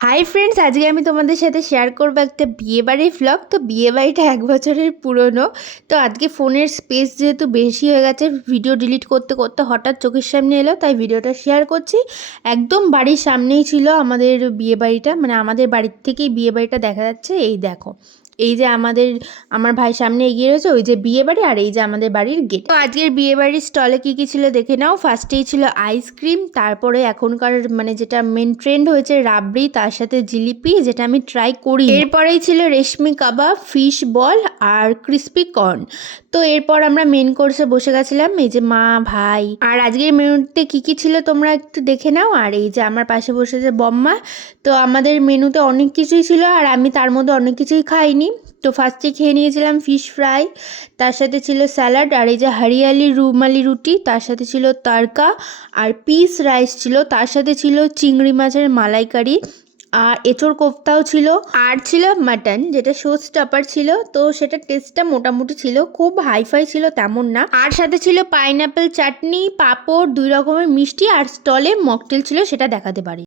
Hi friends, আজকে আমি তোমাদের সাথে শেয়ার করবো একটা বিয়েবাড়ির ভ্লগ। তো বিয়েবাড়িটা 1 বছরের পুরনো। তো আজকে ফোনের স্পেস যেহেতু বেশি হয়ে গেছে, ভিডিও ডিলিট করতে করতে হঠাৎ চোখের সামনে এলো, তাই ভিডিওটা শেয়ার করছি। একদম বাড়ির সামনেই ছিল আমাদের বিয়েবাড়িটা, মানে আমাদের বাড়ির থেকেই বিয়েবাড়িটা দেখা যাচ্ছে। এই দেখো, এই যে আমার ভাই সামনে এগিয়ে রয়েছে, ওই যে বিয়েবাড়ি, আর এই যে আমাদের বাড়ির গেট। তো আজকের বিয়েবাড়ির স্টলে কি কি ছিল দেখে নাও। ফার্স্টেই ছিল আইসক্রিম, তারপরে এখনকার মানে যেটা মেন ট্রেন্ড হয়েছে রাবড়ি, তার সাথে জিলিপি, যেটা আমি ট্রাই করি। এরপরেই ছিল রেশমি কাবাব, ফিশ বল আর ক্রিস্পি কর্ন। তো এরপর আমরা মেন কোর্সে বসে গেছিলাম, এই যে মা, ভাই। আর আজকের মেনুতে কি কি ছিল তোমরা একটু দেখে নাও। আর এই যে আমার পাশে বসে যে বম্মা। তো আমাদের মেনুতে অনেক কিছুই ছিল, আর আমি তার মধ্যে অনেক কিছুই খাইনি। তো ফার্স্টে খেয়ে নিয়েছিলাম ফিশ ফ্রাই, তার সাথে ছিল স্যালাড, আর এই যে হরিয়ালি রুমালি রুটি, তার সাথে ছিল তড়কা, আর পিস রাইস ছিল, তার সাথে ছিল চিংড়ি মাছের মালাইকারি, আর এঁচোড় কোফতাও ছিল, আর ছিল মাটন, যেটা শো স্টপার ছিল। তো সেটা টেস্টটা মোটামুটি ছিল, খুব হাইফাই ছিল তেমন না। আর সাথে ছিল পাইনাপেল চাটনি, পাঁপড়, 2 রকমের মিষ্টি, আর স্টলে মকটেল ছিল, সেটা দেখাতে পারি।